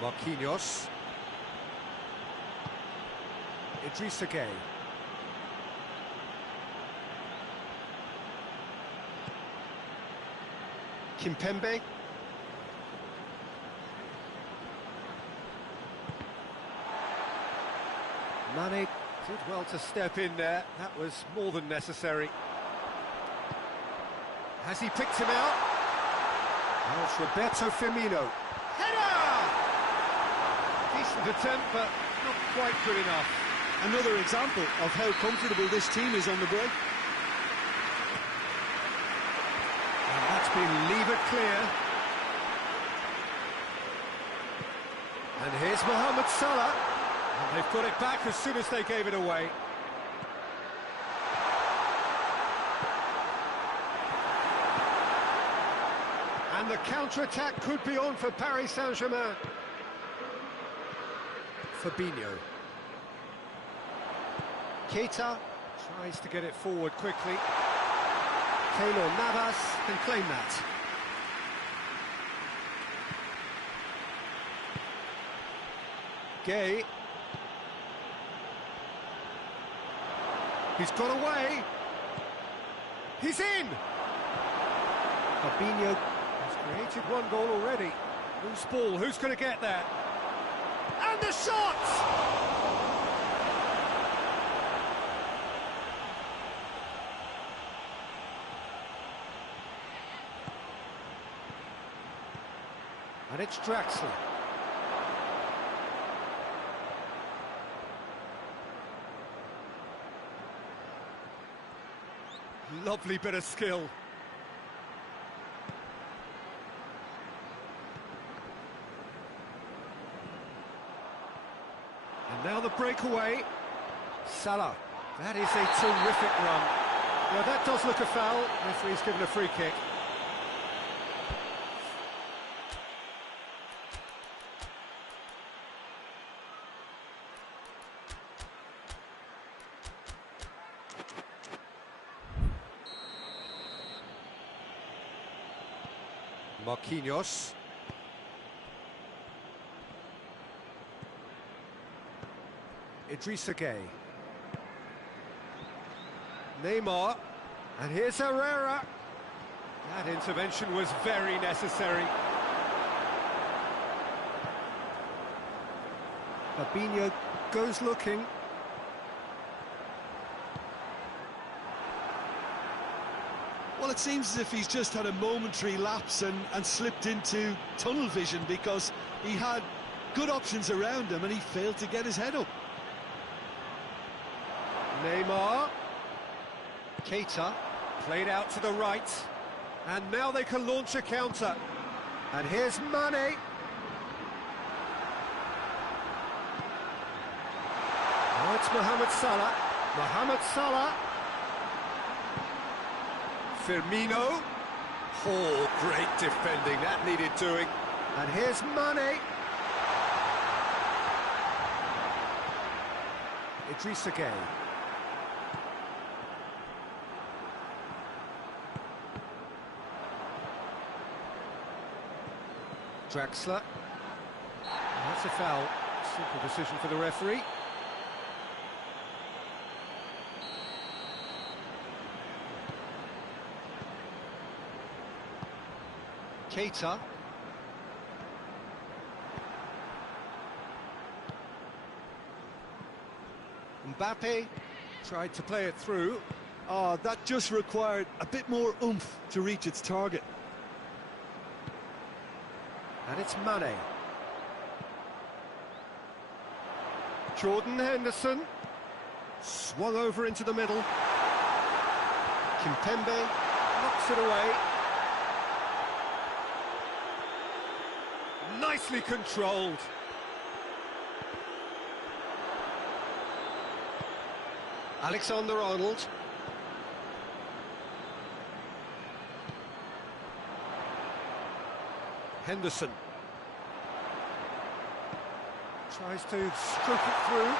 Marquinhos. Idrissa Gueye. Kimpembe. Mane did well to step in there. That was more than necessary. Has he picked him out? Well, it's Roberto Firmino. Header! Decent attempt, but not quite good enough. Another example of how comfortable this team is on the break. And that's been levered clear. And here's Mohamed Salah. And they've got it back as soon as they gave it away. And the counter-attack could be on for Paris Saint-Germain. Fabinho. Keita tries to get it forward quickly. Keylor Navas can claim that. Gueye. He's got away. He's in! Fabinho has created one goal already. Loose ball, who's going to get that? And the shot! And it's Draxler. Lovely bit of skill. And now the breakaway. Salah. That is a terrific run. Now that does look a foul. Referee's given a free kick. Marquinhos. Idrissa Gueye. Neymar. And here's Herrera. That intervention was very necessary. Fabinho goes looking. Well, it seems as if he's just had a momentary lapse and slipped into tunnel vision, because he had good options around him and he failed to get his head up. Neymar. Keita. Played out to the right. And now they can launch a counter. And here's Mane. Now it's Mohamed Salah. Mohamed Salah. Firmino. Oh, great defending, that needed doing. And here's Mane. Idrissa Gueye. Draxler. That's a foul. Simple decision for the referee. Keita. Mbappe tried to play it through. Oh, that just required a bit more oomph to reach its target. And it's Mane. Jordan Henderson. Swung over into the middle. Kimpembe knocks it away. Nicely controlled. Alexander-Arnold. Henderson. Tries to stroke it through.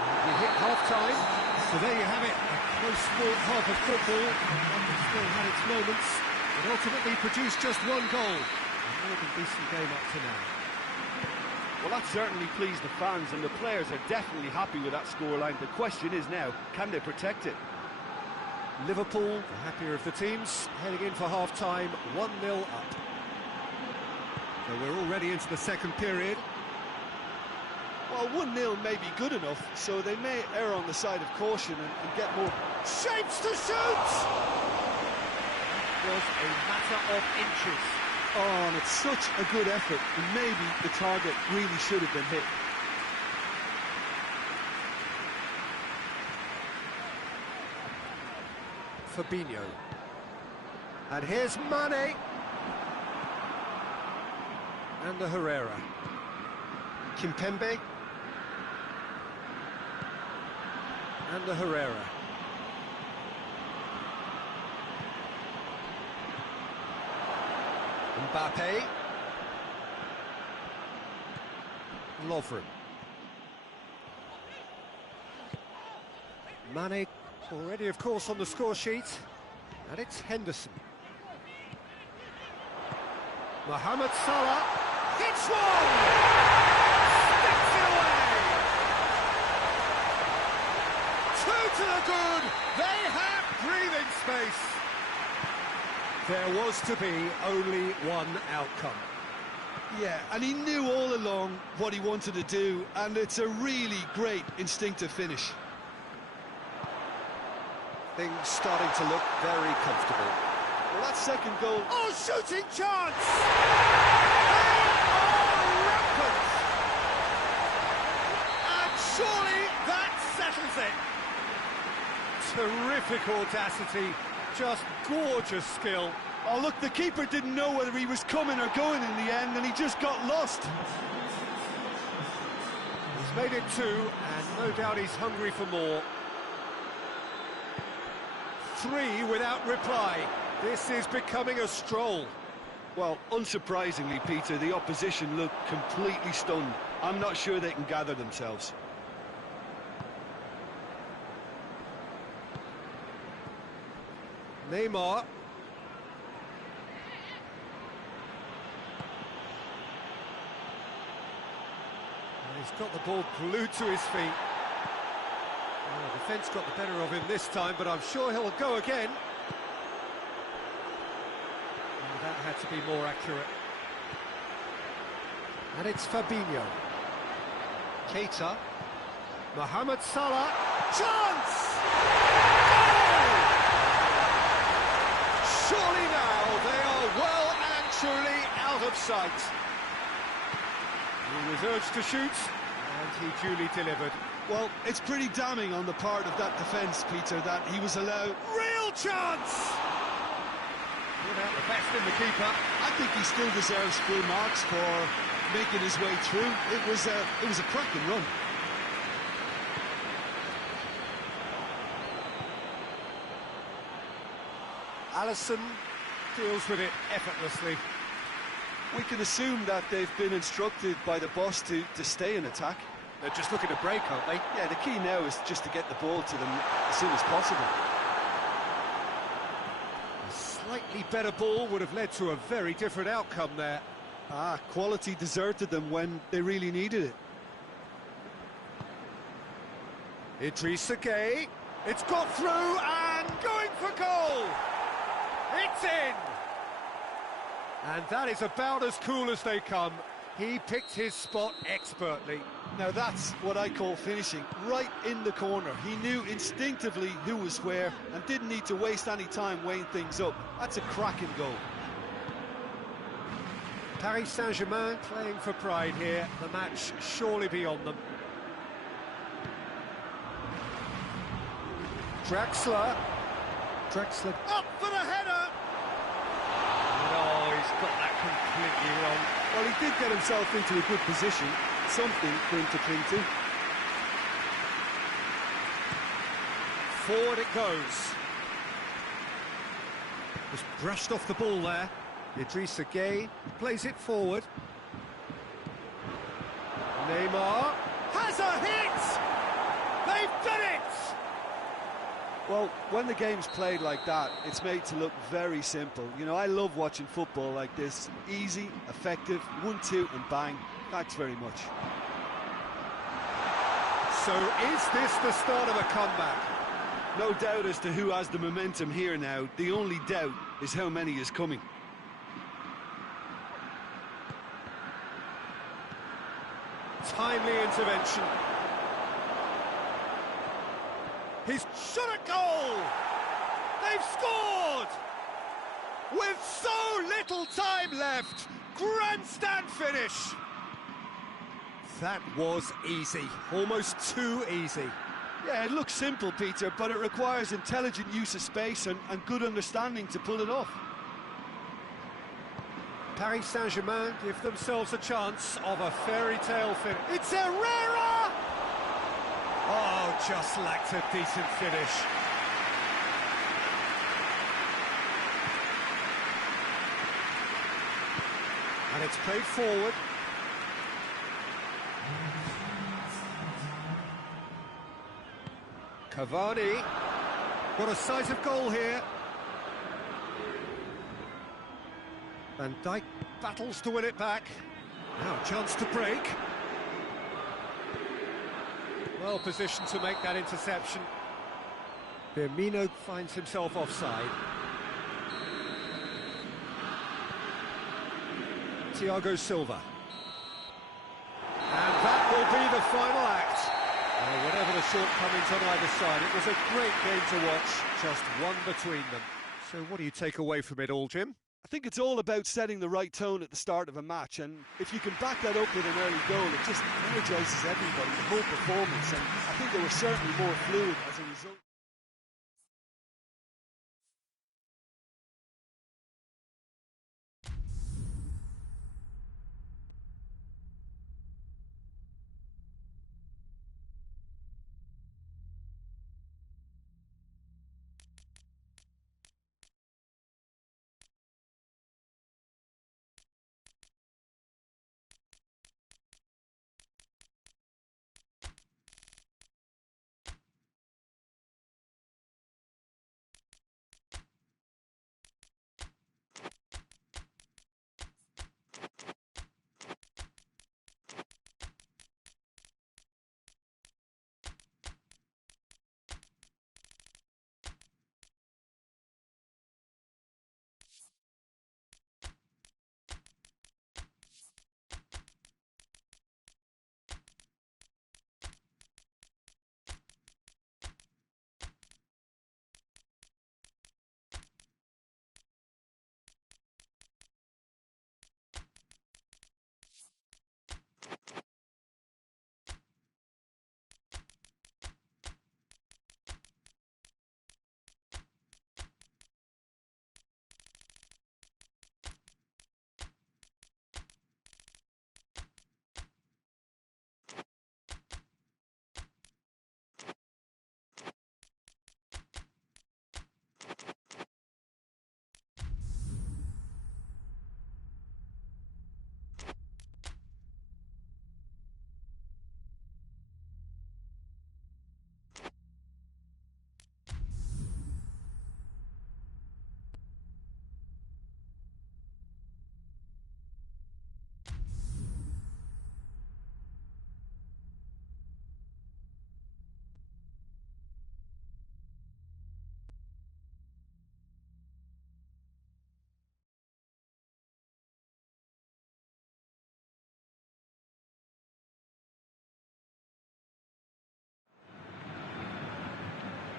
And we hit half-time. So there you have it, a close-fought half of football. One that still had its moments. It ultimately produced just one goal. decent game up to now. Well, that certainly pleased the fans, and the players are definitely happy with that scoreline. The question is now, can they protect it? Liverpool, the happier of the teams, heading in for half-time, 1-0 up. So we're already into the second period. Well, 1-0 may be good enough, so they may err on the side of caution and get more Shapes to shoot! Was a matter of inches. Oh, and it's such a good effort, and maybe the target really should have been hit. Fabinho. And here's Mane. And the Herrera. Kimpembe. And the Herrera. Mbappe. Lovren. Mane already, of course, on the score sheet. And it's Henderson. Mohamed Salah. Hits one! Sticks it away! Two to the good! They have breathing space! There was to be only one outcome. Yeah, and he knew all along what he wanted to do, and it's a really great instinctive finish. Things starting to look very comfortable. Well, that second goal... Oh, shooting chance! They are rampant! And surely that settles it. Terrific audacity, just gorgeous skill. Oh, look, the keeper didn't know whether he was coming or going in the end, and he just got lost. He's made it two, and no doubt he's hungry for more. Three without reply. This is becoming a stroll. Well, unsurprisingly, Peter, the opposition look completely stunned. I'm not sure they can gather themselves. Neymar. And he's got the ball glued to his feet. Well, the defence got the better of him this time, but I'm sure he'll go again. Oh, that had to be more accurate. And it's Fabinho. Keita. Mohamed Salah. Chance! Goal! Surely now they are well and truly out of sight. He was urged to shoot, and he duly delivered. Well, it's pretty damning on the part of that defence, Peter, that he was allowed... Real chance! Without the best in the keeper. I think he still deserves full marks for making his way through. It was a cracking run. Alisson deals with it effortlessly. We can assume that they've been instructed by the boss to stay in attack. They're just looking to break, aren't they? Yeah, the key now is just to get the ball to them as soon as possible. A slightly better ball would have led to a very different outcome there. Quality deserted them when they really needed it. Idrissa Gueye. It's got through and going for goal! It's in! And that is about as cool as they come. He picked his spot expertly. Now that's what I call finishing, right in the corner. He knew instinctively who was where and didn't need to waste any time weighing things up. That's a cracking goal. Paris Saint-Germain playing for pride here. The match surely beyond them. Draxler up for the header! No, he's got that completely wrong. Well, he did get himself into a good position, something for him to cling to. Forward it goes. Just brushed off the ball there. Idrissa Gueye plays it forward. Neymar has a hit! They've done it! Well, when the game's played like that, it's made to look very simple. You know, I love watching football like this. Easy, effective, 1-2 and bang. Thanks very much. So is this the start of a comeback? No doubt as to who has the momentum here now. The only doubt is how many is coming. Timely intervention. He's shot a goal! They've scored! With so little time left! Grandstand finish! That was easy, almost too easy. Yeah, it looks simple, Peter, but it requires intelligent use of space and good understanding to pull it off. Paris Saint-Germain give themselves a chance of a fairy tale finish. It's Herrera! Oh, just lacked a decent finish. And it's played forward. Cavani. Got a sight of goal here. Van Dijk battles to win it back. Now a chance to break. Well positioned to make that interception. Firmino finds himself offside. Thiago Silva. And that will be the final act. Whatever the shortcomings on either side, it was a great game to watch, just one between them. So what do you take away from it all, Jim? I think it's all about setting the right tone at the start of a match, and if you can back that up with an early goal, it just energises everybody, the whole performance, and I think they were certainly more fluid as a result.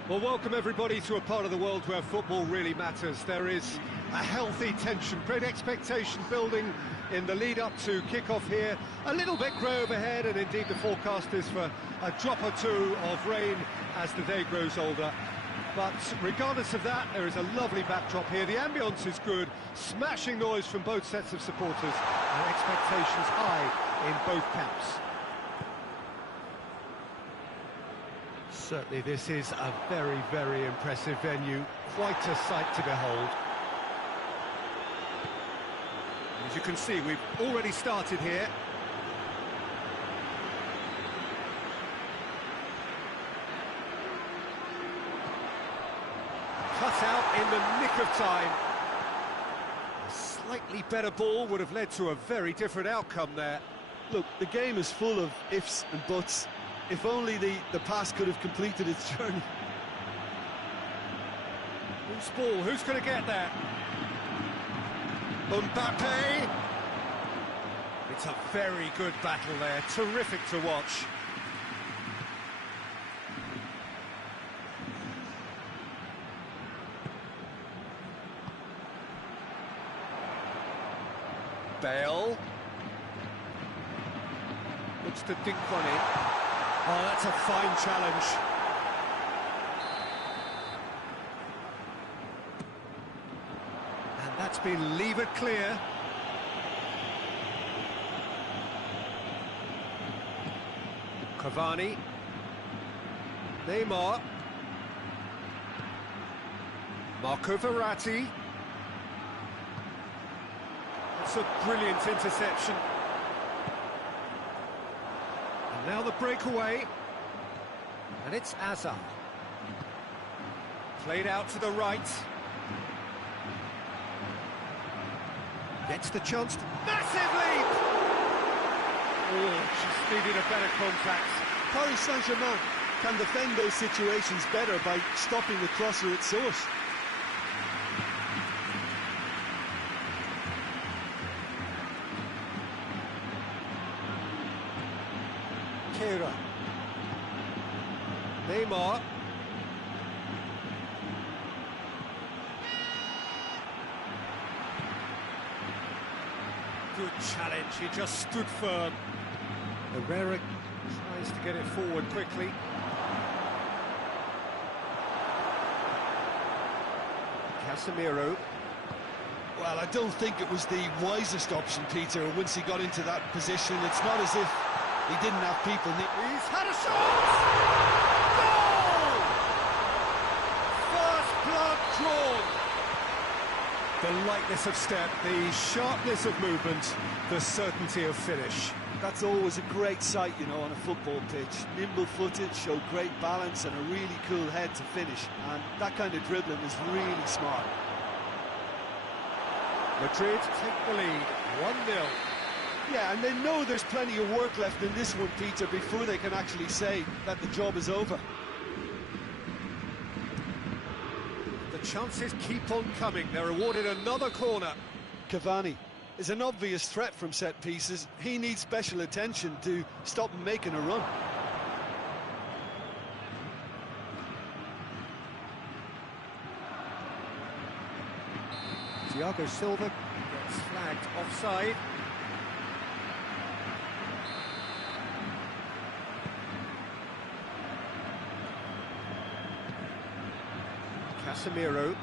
Well, welcome everybody to a part of the world where football really matters. There is a healthy tension, great expectation building in the lead up to kick-off here. A little bit grey overhead, and indeed the forecast is for a drop or two of rain as the day grows older. But regardless of that, there is a lovely backdrop here. The ambience is good, smashing noise from both sets of supporters, and expectations high in both camps. Certainly this is a very, very impressive venue, quite a sight to behold. As you can see, we've already started here. It's out in the nick of time. A slightly better ball would have led to a very different outcome there. Look, the game is full of ifs and buts. If only the pass could have completed its journey. Who's ball? Who's going to get there? Mbappe! It's a very good battle there, terrific to watch. Bale. Looks to dink one in. Oh, that's a fine challenge. And that's been levered clear. Cavani. Neymar. Marco Verratti. That's a brilliant interception. And now the breakaway. And it's Hazard. Played out to the right. Gets the chance. Massive leap! Oh, just needed a better contact. Paris Saint-Germain can defend those situations better by stopping the crosser at source. Kera. Neymar. Good challenge, he just stood firm. Herrera tries to get it forward quickly. Casemiro. Well, I don't think it was the wisest option, Peter, once he got into that position. It's not as if he didn't have people. He's had a shot! Goal! First blood drawn. The lightness of step, the sharpness of movement, the certainty of finish. That's always a great sight, you know, on a football pitch. Nimble-footed, show great balance and a really cool head to finish. And that kind of dribbling is really smart. Madrid take the lead, 1-0. Yeah, and they know there's plenty of work left in this one, Peter, before they can actually say that the job is over. The chances keep on coming. They're awarded another corner. Cavani is an obvious threat from set pieces. He needs special attention to stop him making a run. Thiago Silva gets flagged offside. Casemiro.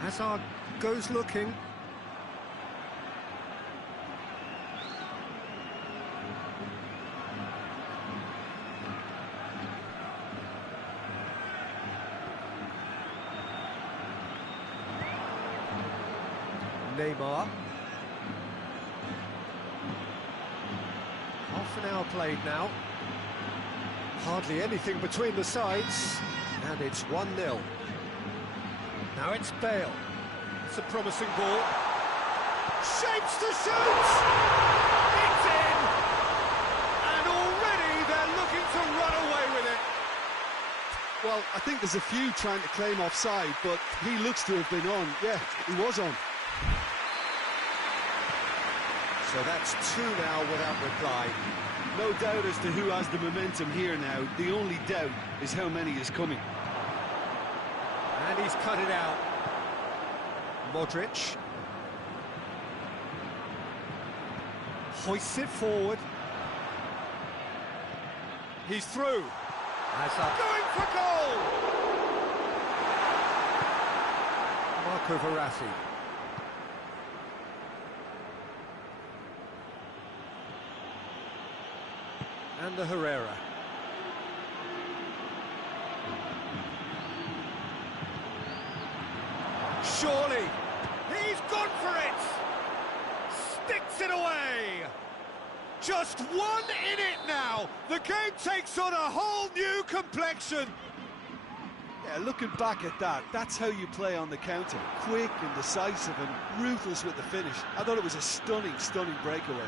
Hazard goes looking. Neymar. Half an hour played now. Hardly anything between the sides, and it's 1-0. Now it's Bale. It's a promising ball. Shapes to shoot! It's in! And already they're looking to run away with it. Well, I think there's a few trying to claim offside, but he looks to have been on. Yeah, he was on. So that's 2 now without reply. No doubt as to who has the momentum here now. The only doubt is how many is coming. And he's cut it out. Modric. Hoists it forward. He's through. Hazard going for goal! Marco Verratti. And the Herrera. Surely, he's gone for it! Sticks it away! Just 1 in it now. The game takes on a whole new complexion. Yeah, looking back at that, that's how you play on the counter. Quick and decisive and ruthless with the finish. I thought it was a stunning, stunning breakaway.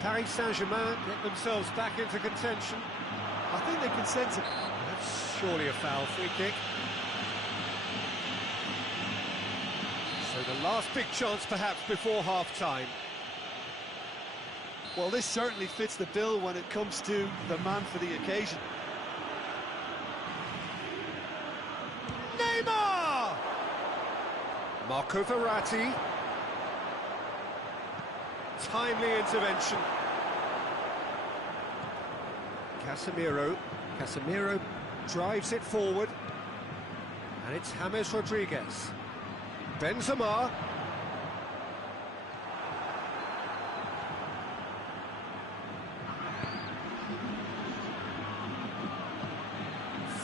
Paris Saint-Germain get themselves back into contention. I think they can sense it. That's surely a foul. Free kick. So the last big chance perhaps before half-time. Well, this certainly fits the bill when it comes to the man for the occasion. Neymar! Marco Verratti. Timely intervention. Casemiro drives it forward. And it's James Rodriguez. Benzema.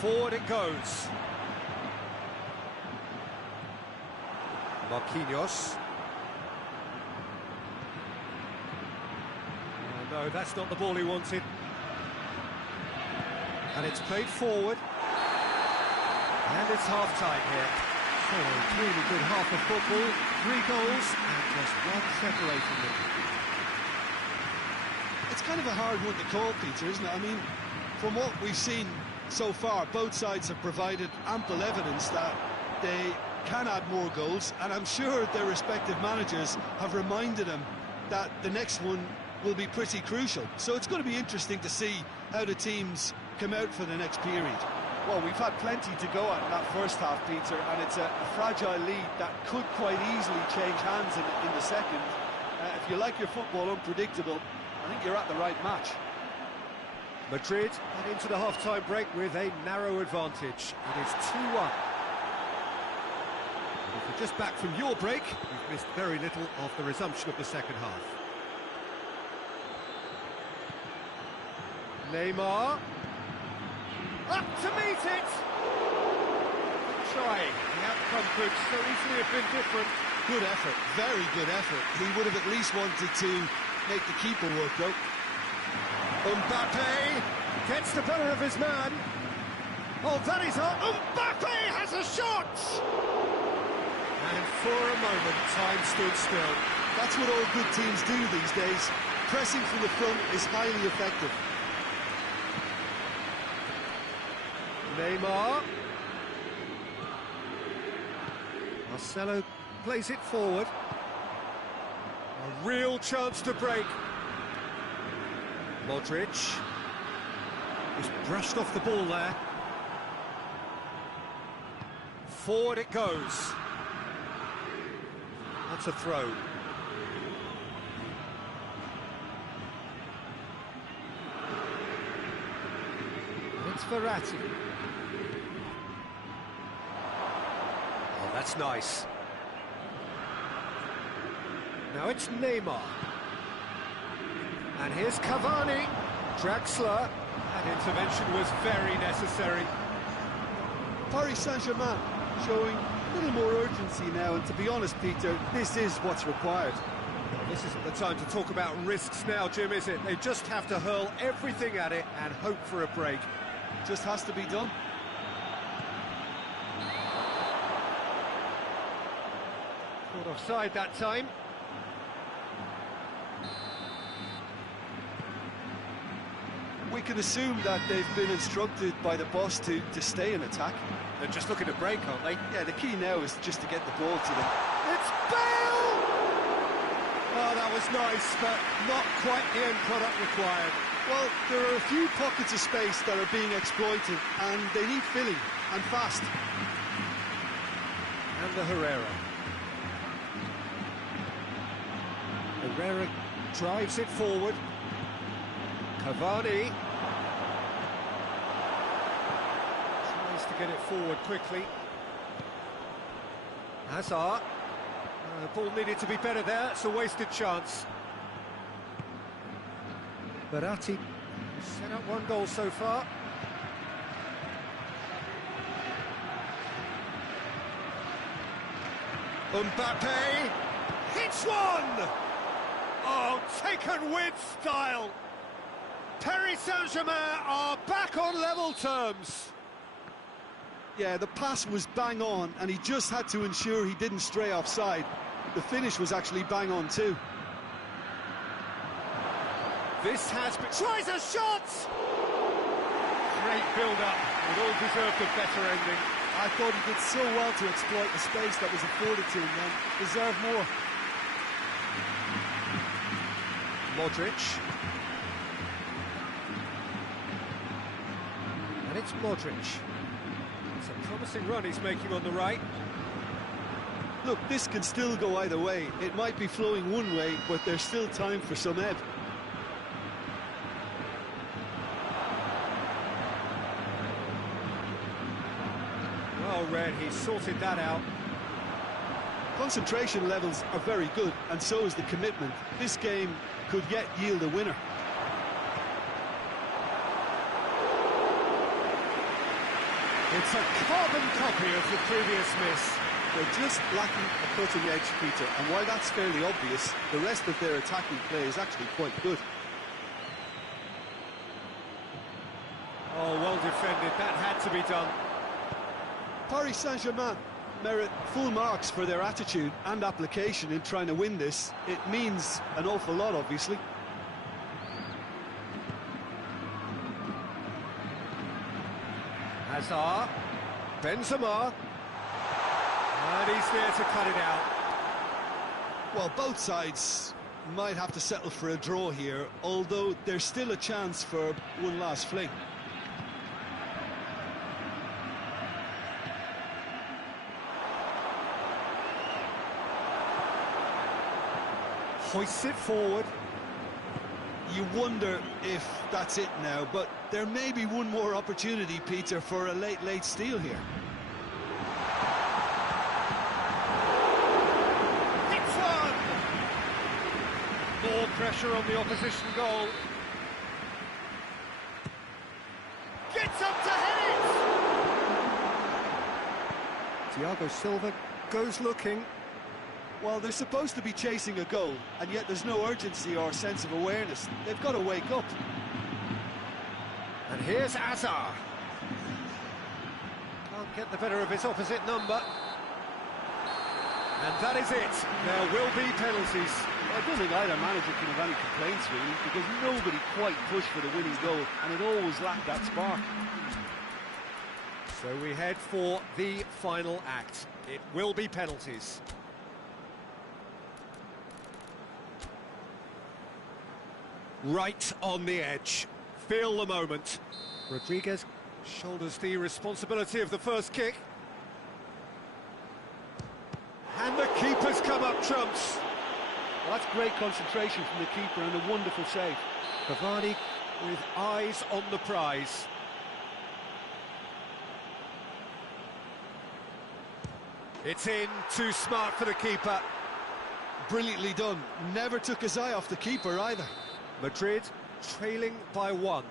Forward it goes. Marquinhos. No, that's not the ball he wanted. And it's played forward. And it's half-time here. So a really good half of football. 3 goals and just 1 separating them. It's kind of a hard one to call, Peter, isn't it? I mean, from what we've seen so far, both sides have provided ample evidence that they can add more goals, and I'm sure their respective managers have reminded them that the next one will be pretty crucial. So it's going to be interesting to see how the teams come out for the next period. Well, we've had plenty to go at in that first half, Peter, and it's a fragile lead that could quite easily change hands in the second. If you like your football unpredictable, I think you're at the right match. Madrid head into the half-time break with a narrow advantage. It is 2-1. If you're just back from your break, you've missed very little of the resumption of the second half. Neymar. Up to meet it! Trying. The outcome could so easily have been different. Good effort, very good effort. He would have at least wanted to make the keeper work, though. Mbappe gets the better of his man. Oh, that is on. Mbappe has a shot! And for a moment, time stood still. That's what all good teams do these days. Pressing from the front is highly effective. Neymar. Marcelo plays it forward. A real chance to break. Modric. He's brushed off the ball there. Forward it goes. That's a throw. And it's Verratti. Oh, that's nice. Now it's Neymar. And here's Cavani. Draxler. That intervention was very necessary. Paris Saint-Germain showing a little more urgency now, and to be honest, Peter, this is what's required. Well, this isn't the time to talk about risks now, Jim, is it? They just have to hurl everything at it and hope for a break. Just has to be done. Caught offside that time. We can assume that they've been instructed by the boss to stay in attack. They're just looking to break, aren't they? Yeah, the key now is just to get the ball to them. It's Bale! Oh, that was nice, but not quite the end product required. Well, there are a few pockets of space that are being exploited, and they need filling, and fast. And the Herrera. Herrera drives it forward. Cavani tries to get it forward quickly. Hazard. The ball needed to be better there. It's a wasted chance. Verratti set up 1 goal so far. Mbappe hits one! Oh, taken with style. Paris Saint-Germain are back on level terms. Yeah, the pass was bang on, and he just had to ensure he didn't stray offside. The finish was actually bang on too. This has been... Tries a shot! Great build-up. It all deserved a better ending. I thought he did so well to exploit the space that was afforded to him then. Deserved more. Modric. And it's Modric. It's a promising run he's making on the right. Look, this can still go either way. It might be flowing one way, but there's still time for some ebb. Well read, he sorted that out. Concentration levels are very good, and so is the commitment. This game could yet yield a winner. It's a carbon copy of the previous miss. They're just lacking a cutting edge, Peter, and while that's fairly obvious, the rest of their attacking play is actually quite good. Oh, well defended, that had to be done. Paris Saint-Germain merit full marks for their attitude and application in trying to win this. It means an awful lot, obviously. Hazard, Benzema, and he's there to cut it out. Well, both sides might have to settle for a draw here, although there's still a chance for one last fling. Hoists it forward. You wonder if that's it now, but there may be one more opportunity, Peter, for a late steal here. It's one! More pressure on the opposition goal. Gets up to head it! Thiago Silva goes looking. Well, they're supposed to be chasing a goal, and yet there's no urgency or sense of awareness. They've got to wake up. And here's Hazard. Can't get the better of his opposite number. And that is it. There will be penalties. I don't think either manager can have any complaints, really, because nobody quite pushed for the winning goal, and it always lacked that spark. So we head for the final act. It will be penalties. Right on the edge. Feel the moment. Rodriguez shoulders the responsibility of the first kick. And the keeper's come up trumps. Well, that's great concentration from the keeper and a wonderful save. Cavani with eyes on the prize. It's in, too smart for the keeper. Brilliantly done. Never took his eye off the keeper either. Madrid trailing by 1.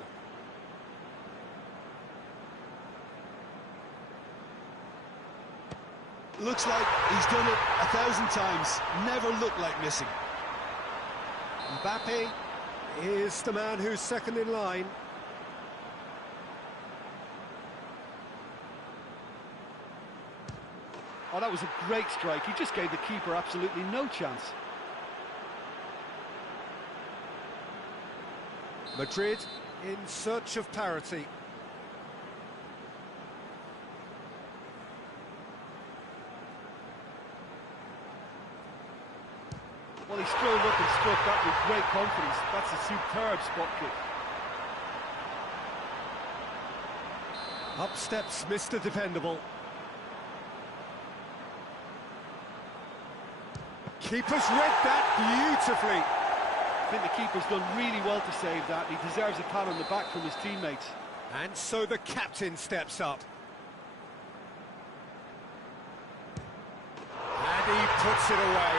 Looks like he's done it 1,000 times. Never looked like missing. Mbappe is the man who's second in line. Oh, that was a great strike. He just gave the keeper absolutely no chance. Madrid in search of parity. Well, he strolled up and struck that with great confidence. That's a superb spot kick. Up steps Mr. Dependable. Keeper's read that beautifully. I think the keeper's done really well to save that. He deserves a pat on the back from his teammates. And so the captain steps up. And he puts it away.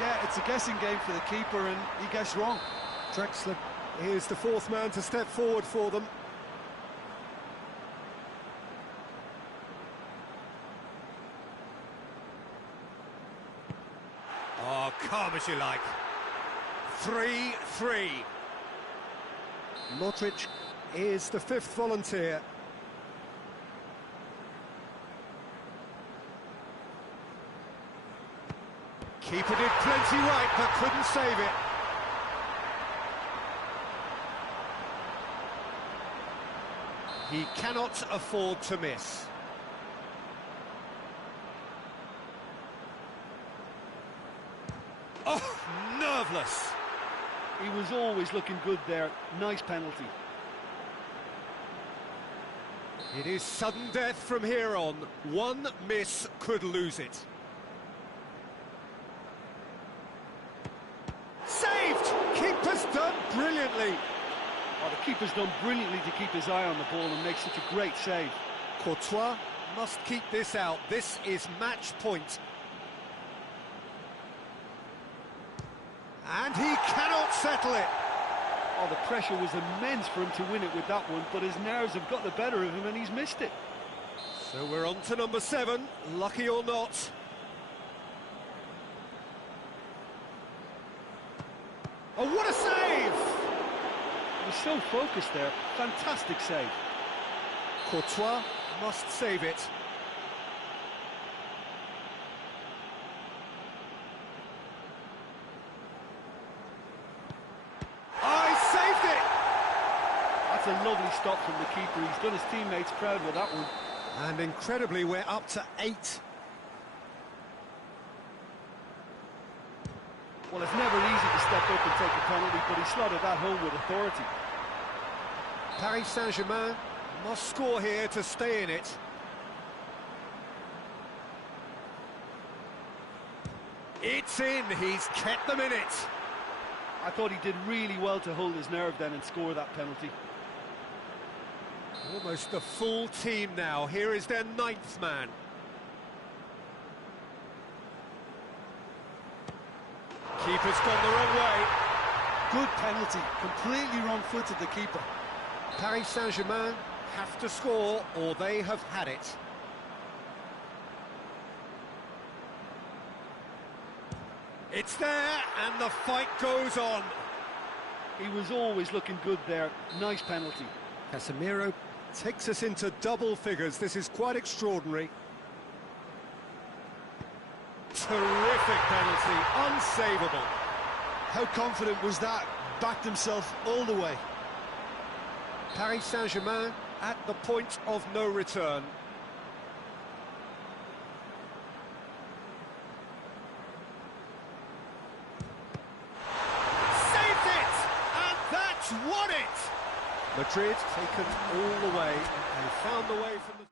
Yeah, it's a guessing game for the keeper, and he guessed wrong. Drexler is the fourth man to step forward for them. Oh, calm as you like. 3-3. Modric is the fifth volunteer. Keeper did plenty right, but couldn't save it. He cannot afford to miss. Oh, nerveless. He was always looking good there. Nice penalty. It is sudden death from here on. One miss could lose it. Saved! Keeper's done brilliantly. Oh, the keeper's done brilliantly to keep his eye on the ball and make such a great save. Courtois must keep this out. This is match point. And he cannot settle it. Oh, the pressure was immense for him to win it with that one, but his nerves have got the better of him and he's missed it. So we're on to number 7, lucky or not. Oh, what a save! He was so focused there. Fantastic save. Courtois must save it. That's a lovely stop from the keeper. He's done his teammates proud with that one. And incredibly, we're up to 8. Well, it's never easy to step up and take a penalty, but he slotted that home with authority. Paris Saint-Germain must score here to stay in it. It's in, he's kept them in it. I thought he did really well to hold his nerve then and score that penalty. Almost the full team now. Here is their 9th man. Keeper's gone the wrong way. Good penalty, completely wrong-footed the keeper. Paris Saint-Germain have to score or they have had it. It's there and the fight goes on. He was always looking good there. Nice penalty. Casemiro takes us into double figures. This is quite extraordinary. Terrific penalty, unsavable. How confident was that? Backed himself all the way. Paris Saint-Germain at the point of no return. Saved it! And that's won it! Madrid taken all the way. They found the way from the...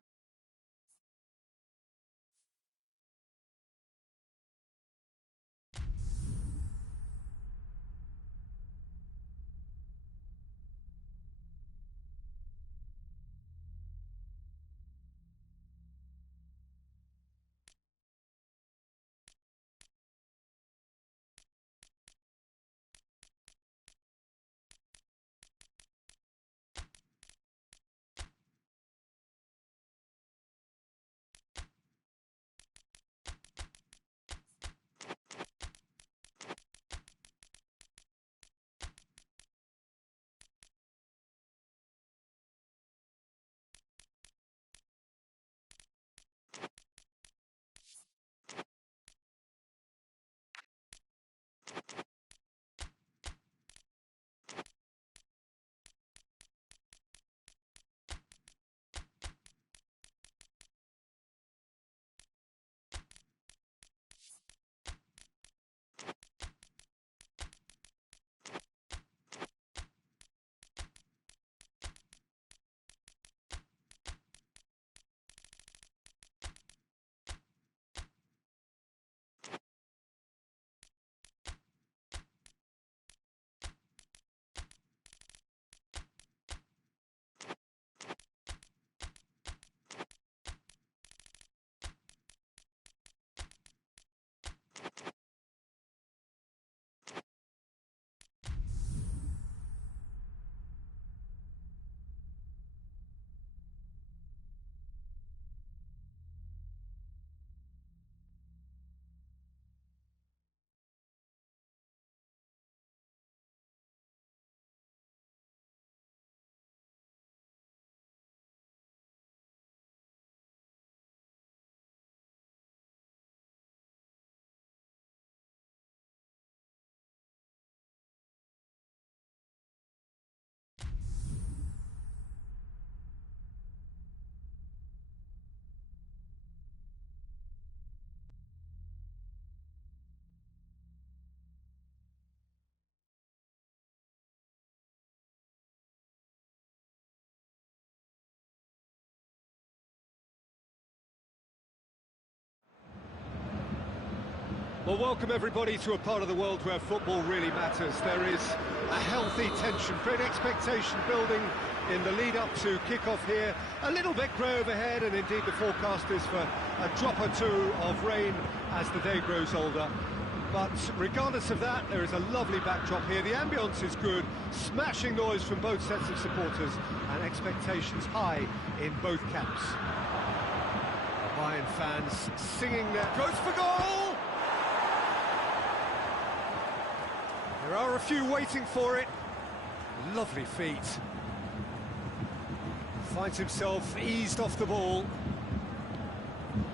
Well, welcome everybody to a part of the world where football really matters. There is a healthy tension, great expectation building in the lead-up to kick-off here. A little bit grey overhead, and indeed the forecast is for a drop or two of rain as the day grows older. But regardless of that, there is a lovely backdrop here. The ambience is good, smashing noise from both sets of supporters, and expectations high in both camps. The Bayern fans singing their... Goes for goal! There are a few waiting for it. Lovely feet. Finds himself eased off the ball.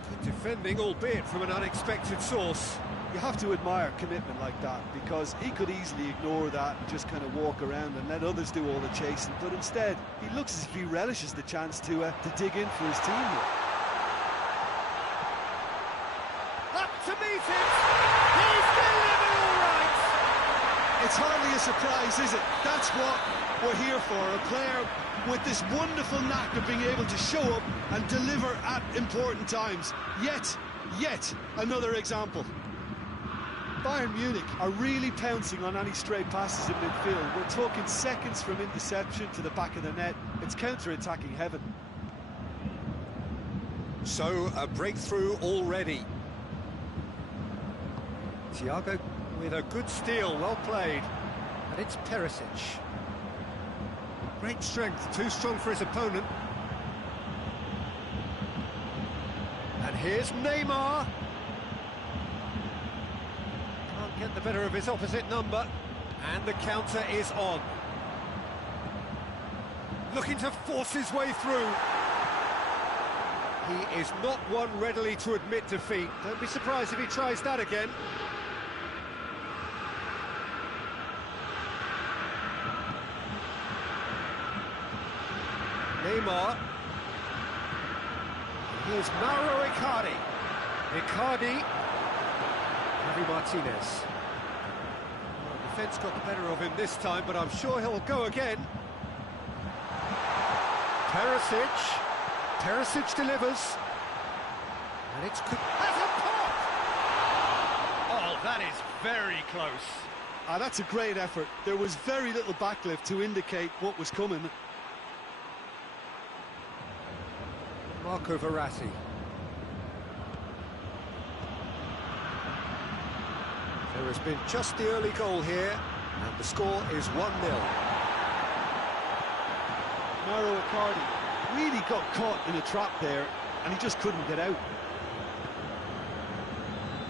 Good defending, albeit from an unexpected source. You have to admire commitment like that, because he could easily ignore that and just kind of walk around and let others do all the chasing, but instead he looks as if he relishes the chance to dig in for his team here. Up to meet it! He's delivered all right! It's hardly a surprise, is it? That's what we're here for, a player with this wonderful knack of being able to show up and deliver at important times. Yet another example. Bayern Munich are really pouncing on any stray passes in midfield. We're talking seconds from interception to the back of the net. It's counter-attacking heaven. So, a breakthrough already. Thiago with a good steal, well played. And it's Perisic. Great strength, too strong for his opponent. And here's Neymar. Can't get the better of his opposite number. And the counter is on. Looking to force his way through. He is not one readily to admit defeat. Don't be surprised if he tries that again. Neymar. Here's Mauro Icardi. Javi Martinez. Well, defence got the better of him this time, but I'm sure he'll go again. Perisic delivers. And it's... Has a pop! Oh, that is very close. That's a great effort. There was very little backlift to indicate what was coming. Marco Verratti. There has been just the early goal here, and the score is 1-0. Mauro Icardi really got caught in a trap there, and he just couldn't get out.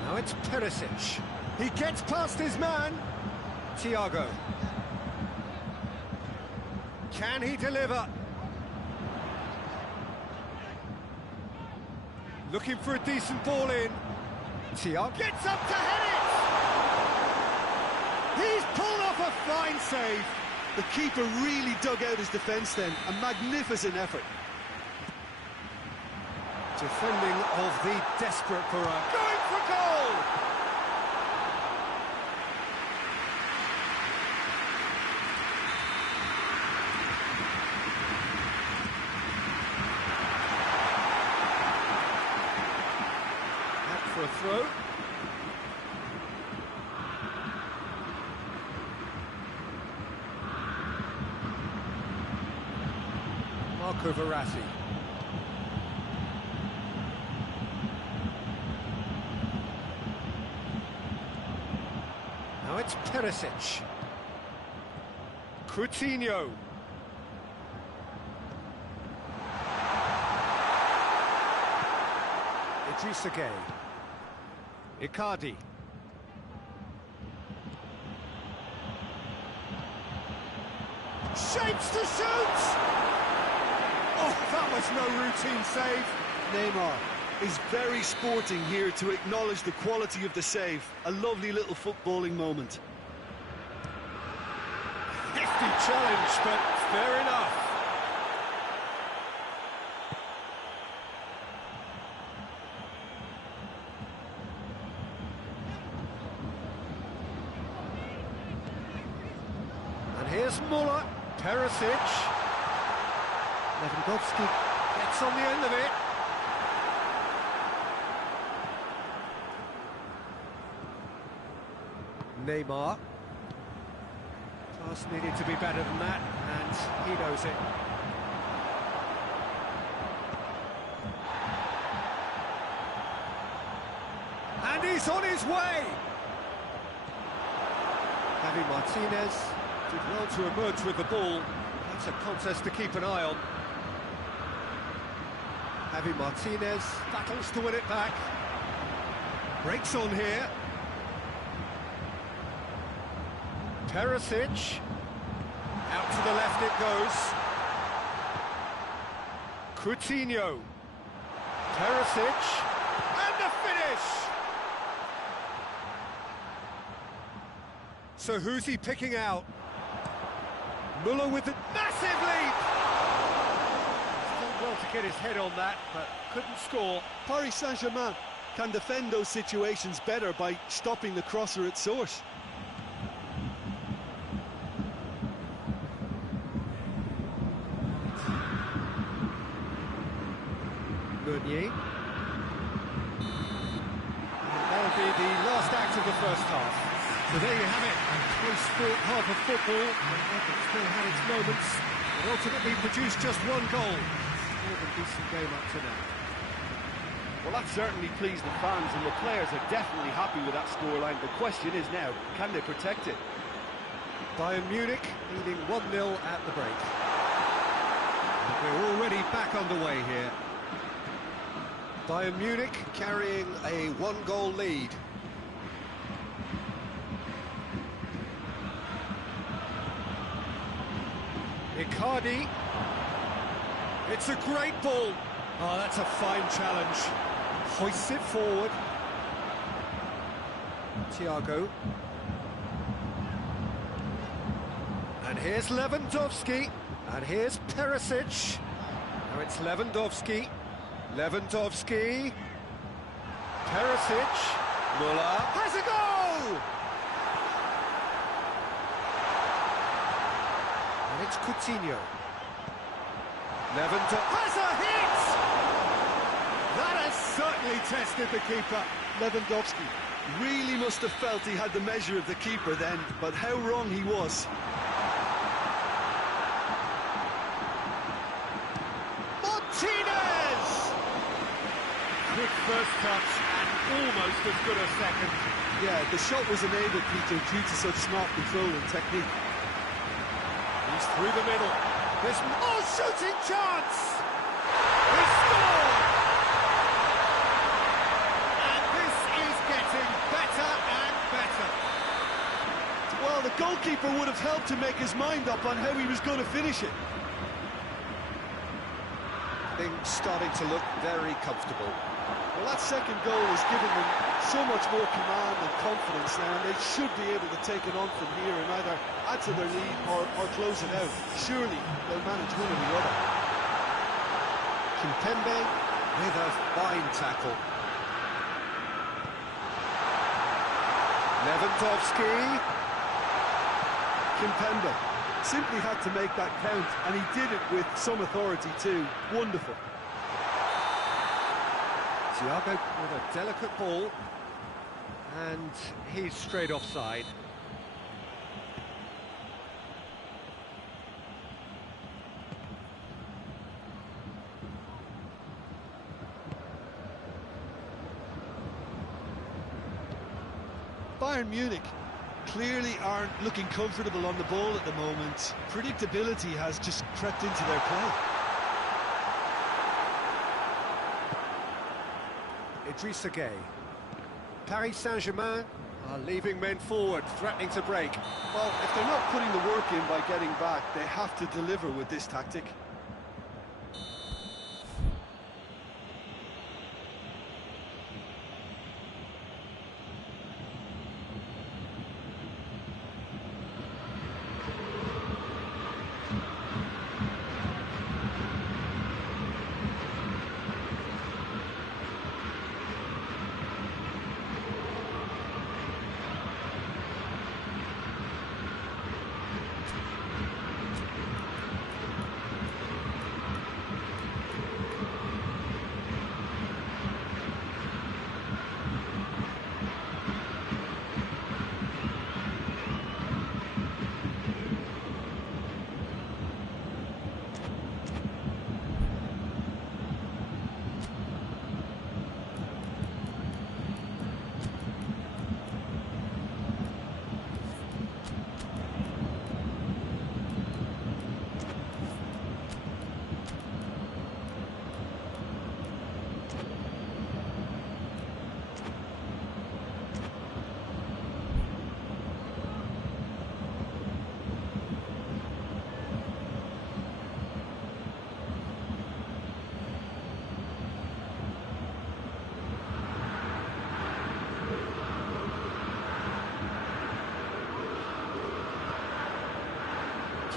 Now it's Perisic. He gets past his man. Thiago. Can he deliver? Looking for a decent ball in. Thiago gets up to head it! He's pulled off a fine save. The keeper really dug out his defence then. A magnificent effort. Defending of the desperate Varane. Going for goal! For a throw. Marco Verratti. Now it's Perisic. Coutinho. Idrissa Gueye. Icardi. Shapes to shoot! Oh, that was no routine save. Neymar is very sporting here to acknowledge the quality of the save. A lovely little footballing moment. Hefty challenge, but fair enough. Here's Muller, Perisic. Lewandowski gets on the end of it. Neymar. Pass needed to be better than that, and he knows it. And he's on his way! Javi Martinez did well to emerge with the ball. That's a contest to keep an eye on. Javi Martinez battles to win it back. Breaks on here. Perisic. Out to the left it goes. Coutinho. Perisic. And the finish! So who's he picking out? Müller with the massive leap! He's done well to get his head on that, but couldn't score. Paris Saint-Germain can defend those situations better by stopping the crosser at source. Meunier. That'll be the last act of the first half. So there you have it, a close-fought half of football. It still had its moments, but ultimately produced just one goal. More than decent game up to now. Well, that certainly pleased the fans, and the players are definitely happy with that scoreline. The question is now, can they protect it? Bayern Munich leading 1-0 at the break. And we're already back underway here. Bayern Munich carrying a one-goal lead. Icardi. It's a great ball. Oh, that's a fine challenge. Hoists it forward. Thiago. And here's Lewandowski. And here's Perisic. Now it's Lewandowski. Lewandowski. Perisic. Müller has a goal! And it's Coutinho. Lewandowski has a hit! That has certainly tested the keeper. Lewandowski really must have felt he had the measure of the keeper then, but how wrong he was. Martinez! Quick first touch and almost as good a second. Yeah, the shot was enabled, Peter, due to such smart control and technique. He's through the middle. This shooting chance! He scored! And this is getting better and better. Well, the goalkeeper would have helped to make his mind up on how he was going to finish it. Things starting to look very comfortable. Well, that second goal has given them so much more command and confidence now, and they should be able to take it on from here and either add to their lead or close it out. Surely they'll manage one or the other. Kimpembe with a fine tackle. Lewandowski. Kimpembe simply had to make that count, and he did it with some authority too. Wonderful. Thiago with a delicate ball, and he's straight offside. Bayern Munich clearly aren't looking comfortable on the ball at the moment. Predictability has just crept into their play. Idrissa Gueye. Paris Saint-Germain are leaving men forward, threatening to break. Well, if they're not putting the work in by getting back, they have to deliver with this tactic.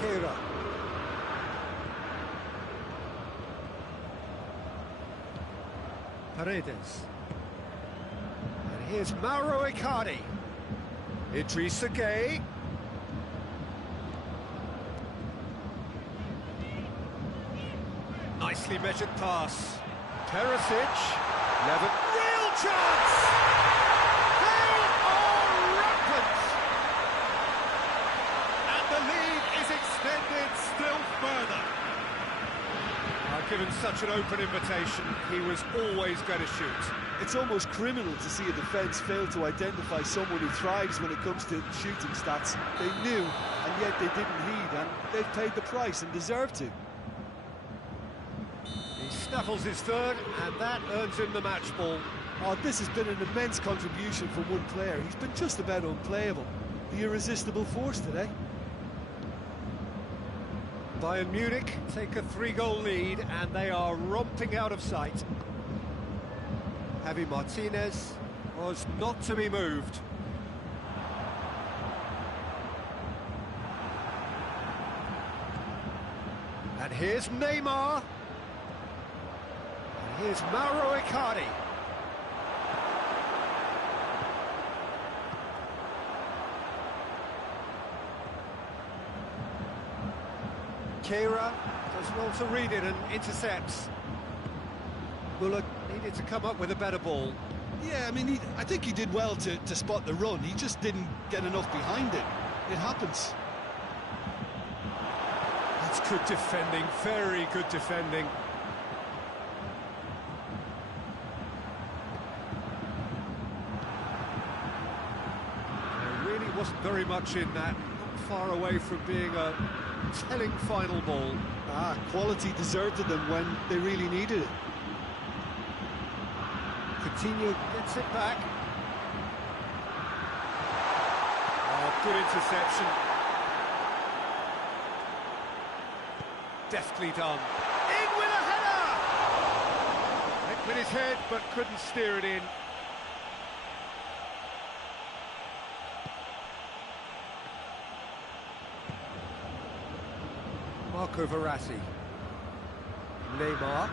Keira. Paredes. And here's Mauro Icardi. Idrissa Gueye. Nicely measured pass. Perisic. Levin. Real chance! They are rampant! And the lead is extended still further. Given such an open invitation, he was always going to shoot. It's almost criminal to see a defence fail to identify someone who thrives when it comes to shooting stats. They knew, and yet they didn't heed, and they've paid the price and deserve to. He snuffles his third, and that earns him the match ball. Oh, this has been an immense contribution from one player. He's been just about unplayable. The irresistible force today. Bayern Munich take a 3-goal lead, and they are romping out of sight. Javi Martinez was not to be moved. And here's Neymar. And here's Mauro Icardi. Keira does well to read it and intercepts. Muller needed to come up with a better ball. Yeah, I mean, I think he did well to spot the run. He just didn't get enough behind it. It happens. That's good defending, very good defending. There really wasn't very much in that, not far away from being a telling final ball. Quality deserted them when they really needed it. Coutinho gets it back. Oh, good interception. Deftly done. In with a header! Went with his head, but couldn't steer it in. Marco Verratti. Neymar.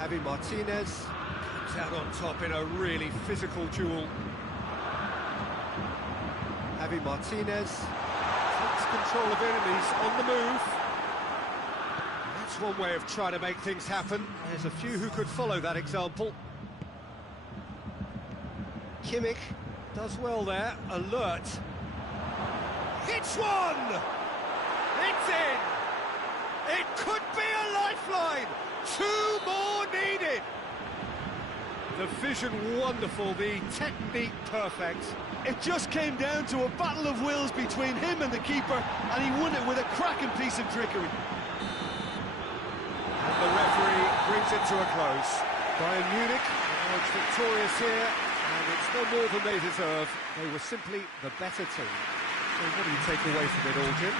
Javi Martinez comes out on top in a really physical duel. Javi Martinez takes control of it and he's on the move. That's one way of trying to make things happen. There's a few who could follow that example. Kimmich does well there, alert. Hits one! It's in! It could be a lifeline! 2 more needed! The vision wonderful, the technique perfect. It just came down to a battle of wills between him and the keeper, and he won it with a cracking piece of trickery. And the referee brings it to a close. Bayern Munich emerged victorious here, and it's no more than they deserve. They were simply the better team. So what do you take away from it all, Jim?